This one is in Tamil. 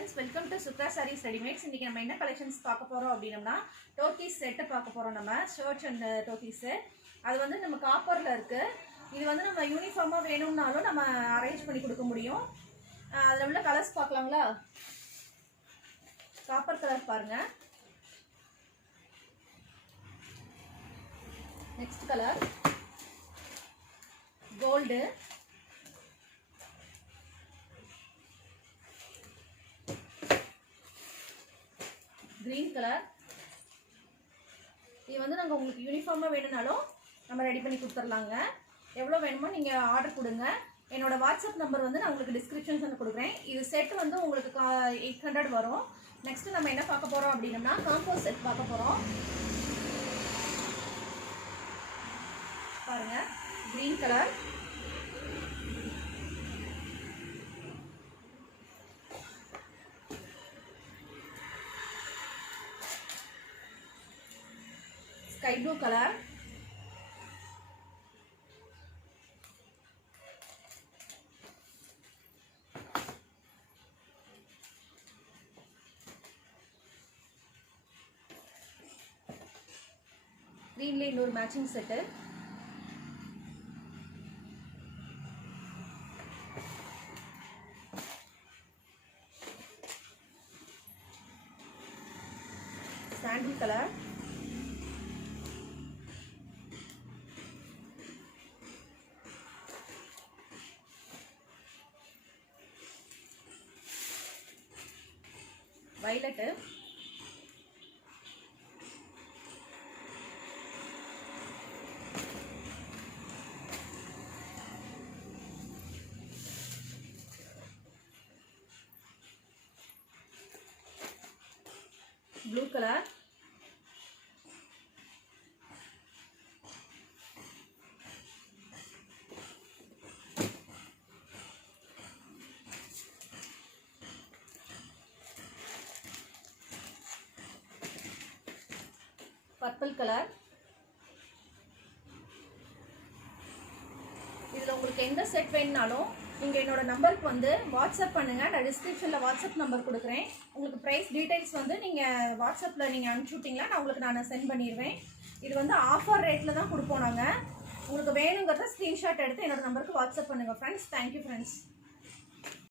friends, welcome to Sutra Sarees Readymades. இன்னைக்கு நம்ம என்ன கலெக்ஷன்ஸ் பார்க்க போறோம் அப்படினா டோக்கீஸ் செட் பார்க்க போறோம். நம்ம ஷர்ட்ஸ் அண்ட் டோக்கீஸ் அது வந்து நம்ம காப்பர்ல இருக்கு. இது வந்து நம்ம யூனிஃபார்மா வேணும்னாலும் நம்ம அரேஞ்ச் பண்ணி கொடுக்க முடியும். அதுல உள்ள கலர்ஸ் பார்க்கலாங்களா? காப்பர் கலர் பாருங்க. Next colour gold, green colour. இது வந்து நாங்கள் உங்களுக்கு யூனிஃபார்மாக வேணும்னாலும் நம்ம ரெடி பண்ணி கொடுத்துர்லாங்க. எவ்வளோ வேணுமோ நீங்கள் ஆர்டர் கொடுங்க. என்னோட வாட்ஸ்அப் நம்பர் வந்து நான் உங்களுக்கு டிஸ்கிரிப்ஷன்ஸில் கொடுக்குறேன். இது செட் வந்து உங்களுக்கு 800 வரும். நெக்ஸ்ட்டு நம்ம என்ன பார்க்க போகிறோம் அப்படின்னா காம்போ செட் பார்க்க போகிறோம். பாருங்கள், green colour, sky blue color, green ல இன்னொரு மேட்சிங் செட், சாண்டில் colour, violet, blue color, purple color. இதில் உங்களுக்கு எந்த செட் வேணுனாலும் நீங்கள் என்னோட நம்பருக்கு வந்து வாட்ஸ்அப் பண்ணுங்கள். நான் டிஸ்கிரிப்ஷனில் வாட்ஸ்அப் நம்பர் கொடுக்குறேன். உங்களுக்கு ப்ரைஸ் டீட்டெயில்ஸ் வந்து நீங்கள் வாட்ஸ்அப்பில் நீங்கள் அனுப்பிச்சி விட்டிங்களா நான் உங்களுக்கு நான் சென்ட் பண்ணிடுவேன். இது வந்து ஆஃபர் ரேட்டில் தான் கொடுப்போம் நாங்கள். உங்களுக்கு வேணுங்கிறத ஸ்க்ரீன்ஷாட் எடுத்து என்னோட நம்பருக்கு வாட்ஸ்அப் பண்ணுங்கள் ஃப்ரெண்ட்ஸ். Thank you friends.